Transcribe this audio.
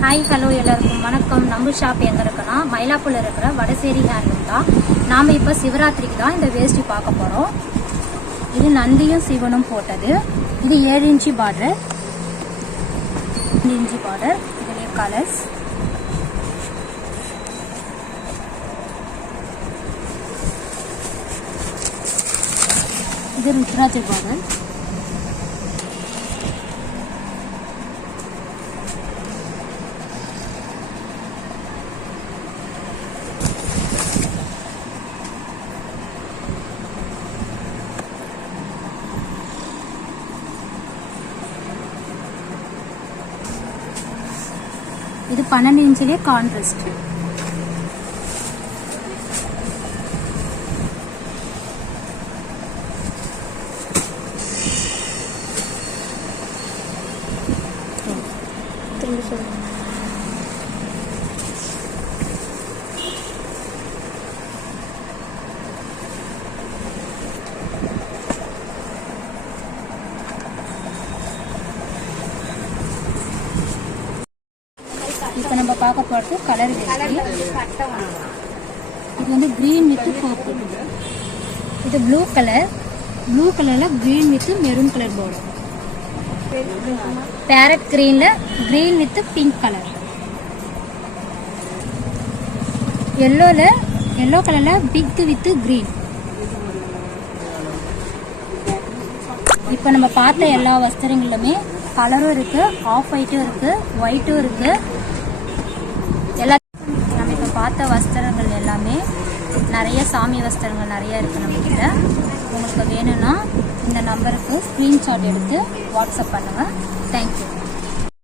Hi hello எல்லாருக்கும் வணக்கம். நம்ம ஷாப் எங்கே இருக்குன்னா மயிலாப்பூரில் இருக்கிற வடசேரி ஹேண்ட்லூம் தான். நாம் இப்போ சிவராத்திரிக்கு தான் இந்த வேஷ்டி பார்க்க போகிறோம். இது நந்தியும் சிவனும் போட்டது. இது 7 இன்ச்சு பார்டர், 2 இன்ச்சு பார்டர். இதுலேயே கலர்ஸ். இது ருத்ராட்ச பார்டர். இது 12 இன்ச்சிலே கான்ட்ராஸ்ட். இப்போ நம்ம பார்க்க போகிறது கலர் வேஷ்டி. இது வந்து கிரீன் வித் பர்பிள். இது ப்ளூ கலர். ப்ளூ கலரில் green with maroon colour border. Parrot கிரீனில் green with pink colour. Yellow கலரில் பிங்க் வித் கிரீன். இப்போ நம்ம பார்த்த எல்லா வஸ்திரங்களுமே கலரும் இருக்கு, ஆஃப் ஒயிட்டும் இருக்கு, ஒயிட்டும் இருக்கு. நம்ம இப்போ பார்த்த வஸ்திரங்கள் எல்லாமே நிறைய சாமி வஸ்திரங்கள் நிறைய இருக்கு நம்ம கிட்ட. உங்களுக்கு வேணும்னா இந்த நம்பருக்கு ஸ்க்ரீன்ஷாட் எடுத்து வாட்ஸ்அப் பண்ணுங்க. தேங்க்யூ.